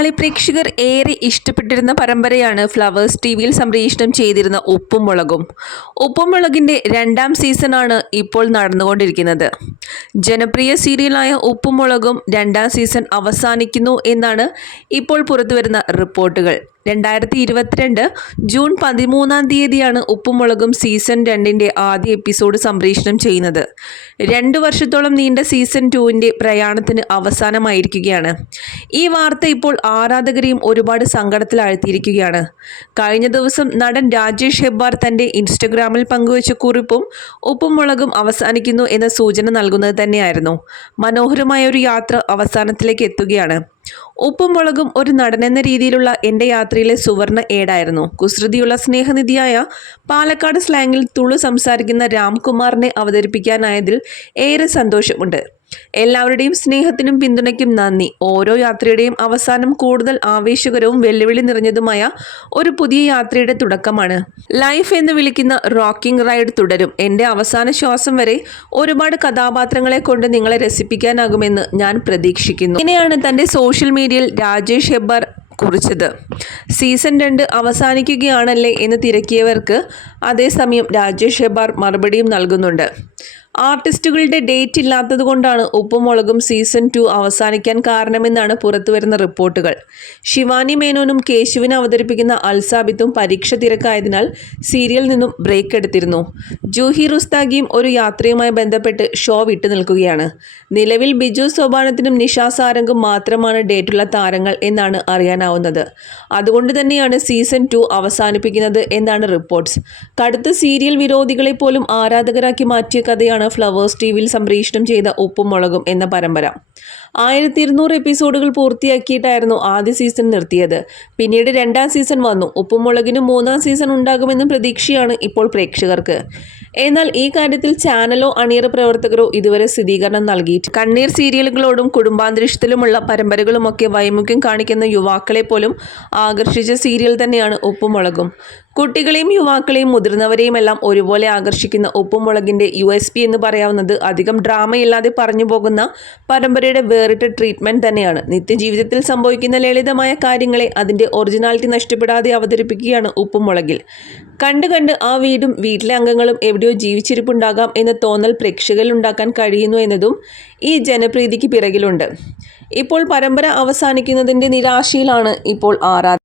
മലയാളി പ്രേക്ഷകർ ഏറെ ഇഷ്ടപ്പെട്ടിരുന്ന പരമ്പരയാണ് flowers T വിയിൽ സംപ്രേഷണം ചെയ്തിരുന്ന ഉപ്പും മുളകും ഉപ്പും മുളകിന്റെ രണ്ടാം സീസണാണ് ഇപ്പോൾ നടന്നുകൊണ്ടിരിക്കുന്നത്. ജനപ്രിയ സീരിയലായ ഉപ്പും മുളകും രണ്ടാം സീസൺ അവസാനിക്കുന്നു എന്നാണ് ഇപ്പോൾ പുറത്തുവരുന്ന റിപ്പോർട്ടുകൾ. രണ്ടായിരത്തി ഇരുപത്തിരണ്ട് ജൂൺ പതിമൂന്നാം തീയതിയാണ് ഉപ്പുമുളകും സീസൺ രണ്ടിന്റെ ആദ്യ എപ്പിസോഡ് സംപ്രേഷണം ചെയ്യുന്നത്. രണ്ട് വർഷത്തോളം നീണ്ട സീസൺ ടുവിന്റെ പ്രയാണത്തിന് അവസാനമായിരിക്കുകയാണ്. ഈ വാർത്ത ഇപ്പോൾ ആരാധകരെയും ഒരുപാട് സങ്കടത്തിലാഴ്ത്തിയിരിക്കുകയാണ്. കഴിഞ്ഞ ദിവസം നടൻ രാജേഷ് ഹെബ്ബാർ തന്റെ ഇൻസ്റ്റഗ്രാമിൽ പങ്കുവച്ച കുറിപ്പും ഉപ്പുമുളകും അവസാനിക്കുന്നു എന്ന സൂചന നൽകുന്നത് തന്നെയായിരുന്നു. മനോഹരമായ ഒരു യാത്ര അവസാനത്തിലേക്ക് എത്തുകയാണ്. ഉപ്പും മുളകും ഒരു നടനെന്ന രീതിയിലുള്ള എന്റെ യാത്രയിലെ സുവർണ ഏടായിരുന്നു. കുസൃതിയുള്ള സ്നേഹനിധിയായ പാലക്കാട് സ്ലാങ്ങിൽ തുളു സംസാരിക്കുന്ന രാംകുമാറിനെ അവതരിപ്പിക്കാനായതിൽ ഏറെ സന്തോഷമുണ്ട്. എല്ലാവരുടെയും സ്നേഹത്തിനും പിന്തുണയ്ക്കും നന്ദി. ഓരോ യാത്രയുടെയും അവസാനം കൂടുതൽ ആവേശകരവും വെല്ലുവിളി നിറഞ്ഞതുമായ ഒരു പുതിയ യാത്രയുടെ തുടക്കമാണ്. ലൈഫ് എന്ന് വിളിക്കുന്ന റോക്കിംഗ് റൈഡ് തുടരും. എന്റെ അവസാന ശ്വാസം വരെ ഒരുപാട് കഥാപാത്രങ്ങളെ കൊണ്ട് നിങ്ങളെ രസിപ്പിക്കാനാകുമെന്ന് ഞാൻ പ്രതീക്ഷിക്കുന്നു. ഇങ്ങനെയാണ് തന്റെ സോഷ്യൽ മീഡിയയിൽ രാജേഷ് ഹെബ്ബർ കുറിച്ചത്. സീസൺ രണ്ട് അവസാനിക്കുകയാണല്ലേ എന്ന് തിരക്കിയവർക്ക് അതേസമയം രാജേഷ് ഹെബ്ബാർ മറുപടിയും നൽകുന്നുണ്ട്. ആർട്ടിസ്റ്റുകളുടെ ഡേറ്റ് ഇല്ലാത്തത് കൊണ്ടാണ് ഉപ്പുമുളകും സീസൺ ടു അവസാനിക്കാൻ കാരണമെന്നാണ് പുറത്തുവരുന്ന റിപ്പോർട്ടുകൾ. ശിവാനി മേനോനും കേശുവിനെ അവതരിപ്പിക്കുന്ന അൽസാബിത്തും പരീക്ഷ തിരക്കായതിനാൽ സീരിയൽ നിന്നും ബ്രേക്ക് എടുത്തിരുന്നു. ജൂഹി റുസ്താഗിയും ഒരു യാത്രയുമായി ബന്ധപ്പെട്ട് ഷോ വിട്ടു നിൽക്കുകയാണ്. നിലവിൽ ബിജു സോപാനത്തിനും നിഷാ സാരംഗും മാത്രമാണ് ഡേറ്റുള്ള താരങ്ങൾ എന്നാണ് അറിയാനാവുന്നത്. അതുകൊണ്ട് തന്നെയാണ് സീസൺ ടു അവസാനിപ്പിക്കുന്നത് എന്നാണ് റിപ്പോർട്ട്സ്. കടുത്ത സീരിയൽ വിരോധികളെ പോലും ആരാധകരാക്കി മാറ്റിയ കഥയാണ് ഫ്ലവേഴ്സ് ടി വിയിൽ സംപ്രേഷണം ചെയ്ത ഉപ്പും മുളകും എന്ന പരമ്പര. ആയിരത്തി ഇരുന്നൂറ് എപ്പിസോഡുകൾ പൂർത്തിയാക്കിയിട്ടായിരുന്നു ആദ്യ സീസൺ നിർത്തിയത്. പിന്നീട് രണ്ടാം സീസൺ വന്നു. ഉപ്പും മുളകിനും മൂന്നാം സീസൺ ഉണ്ടാകുമെന്ന പ്രതീക്ഷയാണ് ഇപ്പോൾ പ്രേക്ഷകർക്ക്. എന്നാൽ ഈ കാര്യത്തിൽ ചാനലോ അണിയറ പ്രവർത്തകരോ ഇതുവരെ സ്ഥിരീകരണം നൽകിയിട്ട് കണ്ണീർ സീരിയലുകളോടും കുടുംബാന്തരീക്ഷത്തിലുമുള്ള പരമ്പരകളുമൊക്കെ വൈമുഖ്യം കാണിക്കുന്ന യുവാക്കളെ പോലും ആകർഷിച്ച സീരിയൽ തന്നെയാണ് ഉപ്പുമുളകും കുട്ടികളെയും യുവാക്കളെയും മുതിർന്നവരെയും എല്ലാം ഒരുപോലെ ആകർഷിക്കുന്ന ഉപ്പുമുളകിന്റെ യു എസ് പി എന്ന് പറയാവുന്നത് അധികം ഡ്രാമയില്ലാതെ പറഞ്ഞു പോകുന്ന പരമ്പരയുടെ വേറിട്ട ട്രീറ്റ്മെന്റ് തന്നെയാണ്. നിത്യജീവിതത്തിൽ സംഭവിക്കുന്ന ലളിതമായ കാര്യങ്ങളെ അതിന്റെ ഒറിജിനാലിറ്റി നഷ്ടപ്പെടാതെ അവതരിപ്പിക്കുകയാണ് ഉപ്പുമുളകിൽ. കണ്ട് കണ്ട് ആ വീടും വീട്ടിലെ അംഗങ്ങളും എവിടെയോ ജീവിച്ചിരിപ്പുണ്ടാകാം എന്ന തോന്നൽ പ്രേക്ഷകരിൽ ഉണ്ടാക്കാൻ കഴിയുന്നു എന്നതും ഈ ജനപ്രീതിക്ക് പിറകിലുണ്ട്. ഇപ്പോൾ പരമ്പര അവസാനിക്കുന്നതിന്റെ നിരാശയിലാണ് ഇപ്പോൾ ആരാധ